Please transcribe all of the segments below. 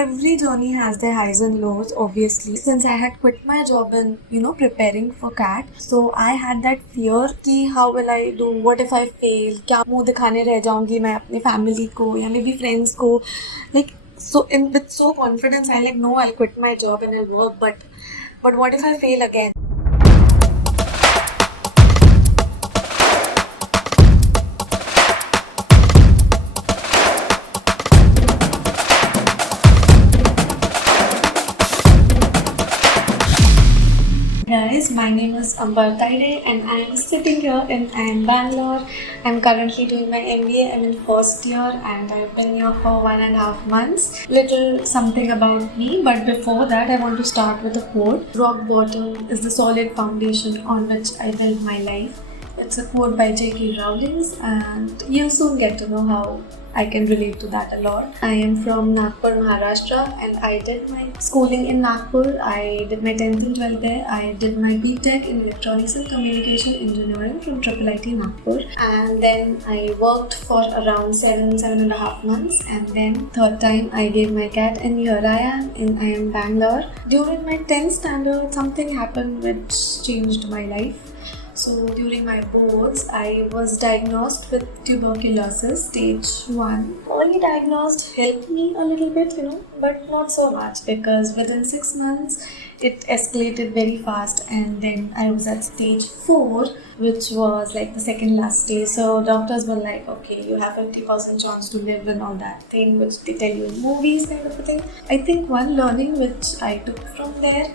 every journey has their highs and lows, obviously. Since I had quit my job and, preparing for CAT, so I had that fear कि how will I do, what if I fail, क्या मुंह दिखाने रह जाऊंगी मैं अपने family को या maybe friends को, like so with so confidence I no, I'll quit my job and I'll work, but what if I fail again? Guys, my name is Ambar Tayde and I am sitting here in IIM Bangalore. I'm currently doing my MBA. I'm in first year and I've been here for 1.5 months. Little something about me, but before that I want to start with a quote. Rock bottom is the solid foundation on which I build my life. It's a quote by J.K. Rowling and you'll soon get to know how I can relate to that a lot. I am from Nagpur, Maharashtra and I did my schooling in Nagpur. I did my 10th and 12th there. I did my BTech in Electronics and Communication Engineering from IIIT Nagpur. And then I worked for around 7.5 months. And then third time I gave my CAT and here I am in IIM Bangalore. During my 10th standard, something happened which changed my life. So during my boards, I was diagnosed with tuberculosis stage 1. Early diagnosed helped me a little bit, but not so much because within 6 months it escalated very fast and then I was at stage 4, which was like the second last stage. So doctors were like, okay, you have 50% chance to live and all that thing which they tell you in movies kind of a thing. I think one learning which I took from there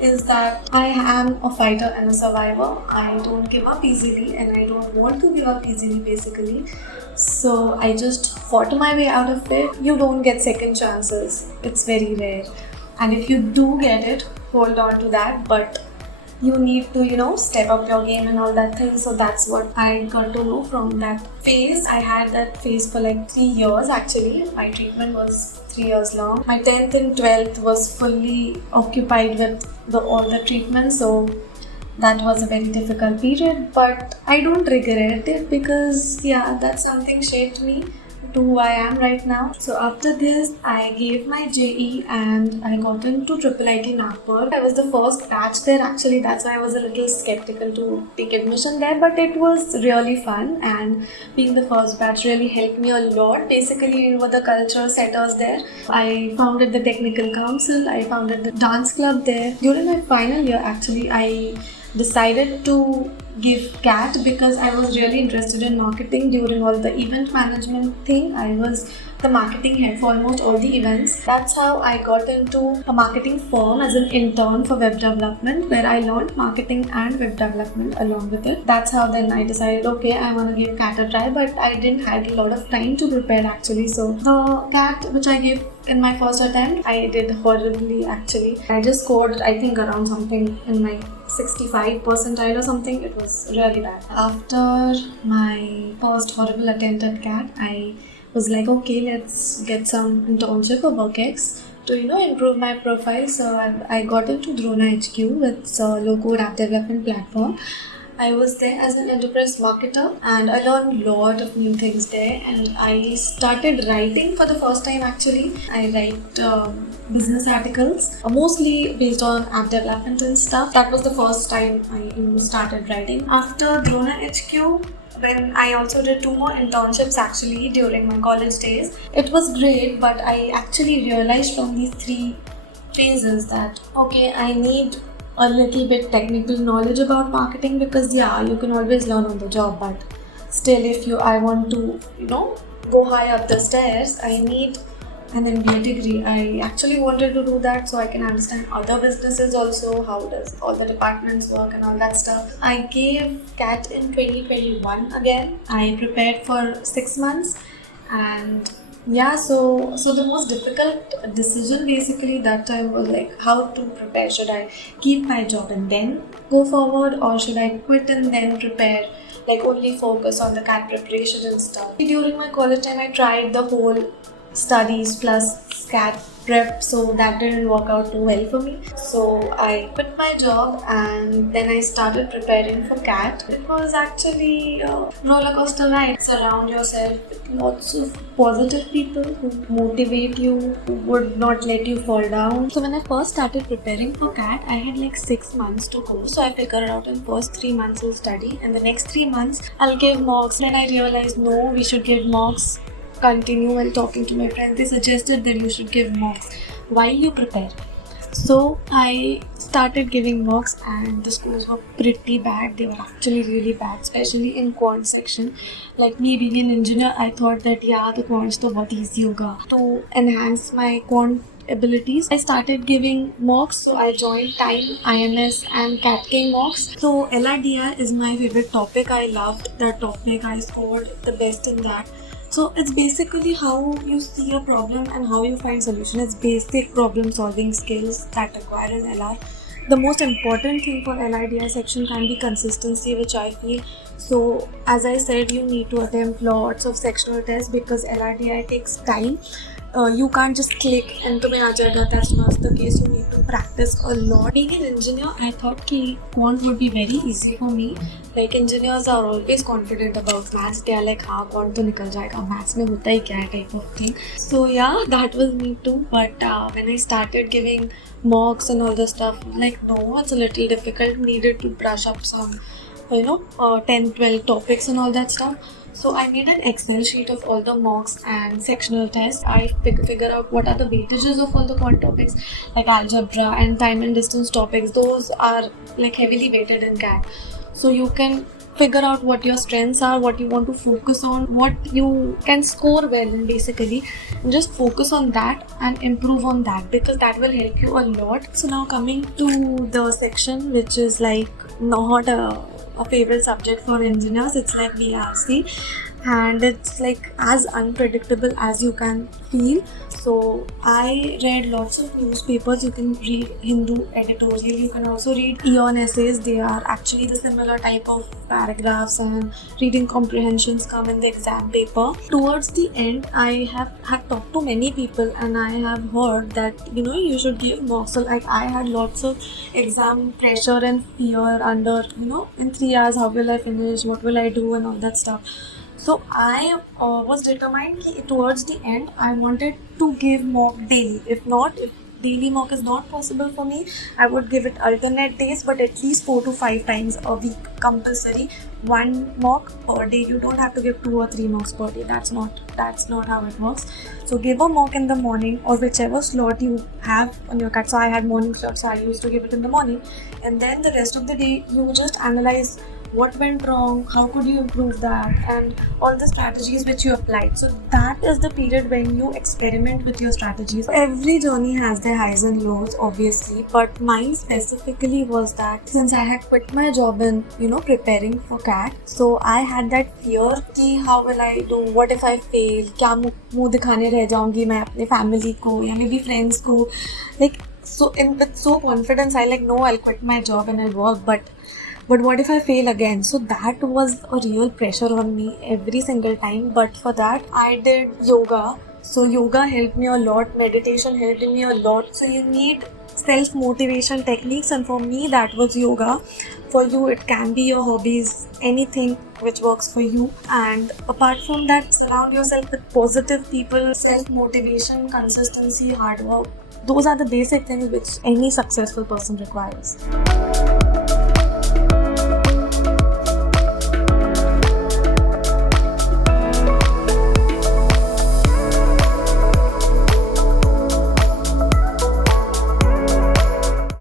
is that I am a fighter and a survivor. I don't give up easily and I don't want to give up easily basically. So I just fought my way out of it. You don't get second chances. It's very rare. And if you do get it, hold on to that. But you need to, step up your game and all that thing. So that's what I got to know from that phase. I had that phase for like 3 years actually. My treatment was 3 years long. My 10th and 12th was fully occupied with all the treatment. So that was a very difficult period. But I don't regret it because that's something shaped me to who I am right now. So after this, I gave my JE and I got into IIIT Nagpur. I was the first batch there actually, that's why I was a little skeptical to take admission there, but it was really fun and being the first batch really helped me a lot. Basically, we were the culture setters there. I founded the technical council, I founded the dance club there. During my final year actually, I decided to give CAT because I was really interested in marketing. During all the event management thing, I was the marketing head for almost all the events. That's how I got into a marketing firm as an intern for web development, where I learned marketing and web development along with it. That's how then I decided, okay, I want to give CAT a try, but I didn't have a lot of time to prepare actually. So the CAT which I gave in my first attempt, I did horribly actually. I just scored, I think, around something in my 65 percentile or something. It was really bad. After my first horrible attempt at CAT, I was like, okay, let's get some internship or work-ex to improve my profile. So I got into Drona HQ, it's a low-code app development platform. I was there as an enterprise marketer and I learned a lot of new things there, and I started writing for the first time actually. I write business articles, mostly based on app development and stuff. That was the first time I started writing. After Drona HQ, when I also did 2 more internships actually during my college days. It was great, but I actually realized from these 3 phases that okay, I need a little bit technical knowledge about marketing because you can always learn on the job, but still if I want to go high up the stairs, I need an MBA degree. I actually wanted to do that so I can understand other businesses also, how does all the departments work and all that stuff. I gave CAT in 2021 again. I prepared for 6 months and so the most difficult decision basically that time was like how to prepare. Should I keep my job and then go forward, or should I quit and then prepare, like only focus on the CAT preparation and stuff? During my college time, I tried the whole studies plus scat prep, so that didn't work out too well for me. So I quit my job and then I started preparing for CAT. It was actually a roller coaster ride. Surround yourself with lots of positive people who motivate you, who would not let you fall down. So when I first started preparing for CAT, I had like 6 months to go. So I figured out in first 3 months I'll study and the next 3 months I'll give mocks. Then I realized no, we should give mocks. Continue while talking to my friends. They suggested that you should give mocks while you prepare. So I started giving mocks and the scores were pretty bad. They were actually really bad, especially in quant section. Like me being an engineer, I thought that yeah, the quants to bahut easy hoga. To enhance my quant abilities, I started giving mocks. So I joined Time, IMS and CATK mocks. So LRDI is my favorite topic. I loved that topic. I scored the best in that. So it's basically how you see a problem and how you find solution. It's basic problem solving skills that require an LR. The most important thing for LRDI section can be consistency, which I feel. So as I said, you need to attempt lots of sectional tests because LRDI takes time. You can't just click and tumhe aa jayega. That's not the case. You need to practice a lot. Being an engineer, I thought that quant would be very easy for me. Like engineers are always confident about maths. They are like, हाँ quant तो निकल जाएगा. Maths में होता ही क्या है type of thing. So yeah, that was me too. But when I started giving mocks and all the stuff, like no, it's a little difficult. Needed to brush up some, 10, 12 topics and all that stuff. So I made an Excel sheet of all the mocks and sectional tests. I figure out what are the weightages of all the quant topics, like algebra and time and distance topics. Those are like heavily weighted in CAT. So you can figure out what your strengths are, what you want to focus on, what you can score well in basically. And just focus on that and improve on that because that will help you a lot. So now coming to the section which is like not a favorite subject for engineers, it's like BRC and it's like as unpredictable as you can feel. So I read lots of newspapers. You can read Hindu editorial, you can also read Eon essays. They are actually the similar type of paragraphs and reading comprehensions come in the exam paper. Towards the end, I have talked to many people and I have heard that you should give mocks. So like I had lots of exam pressure and fear under in 3 hours how will I finish, what will I do and all that stuff. So I was determined that towards the end I wanted to give mock daily. If daily mock is not possible for me, I would give it alternate days, but at least 4 to 5 times a week compulsory. 1 mock per day. You don't have to give 2 or 3 mocks per day. That's not how it works. So give a mock in the morning or whichever slot you have on your CAT. So I had morning slot, so I used to give it in the morning, and then the rest of the day you just analyze what went wrong, how could you improve that, and all the strategies which you applied. So that is the period when you experiment with your strategies. Every journey has their highs and lows obviously, but mine specifically was that since I had quit my job in preparing for CAT, so I had that fear कि how will I do, what if I fail, क्या मुँह दिखाने रह जाऊंगी मैं अपने family को या maybe friends को, like so with so confidence I like no, I'll quit my job and I'll work, but what if I fail again? So that was a real pressure on me every single time. But for that, I did yoga. So yoga helped me a lot. Meditation helped me a lot. So you need self-motivation techniques, and for me that was yoga. For you, it can be your hobbies, anything which works for you. And apart from that, surround yourself with positive people, self-motivation, consistency, hard work. Those are the basic things which any successful person requires.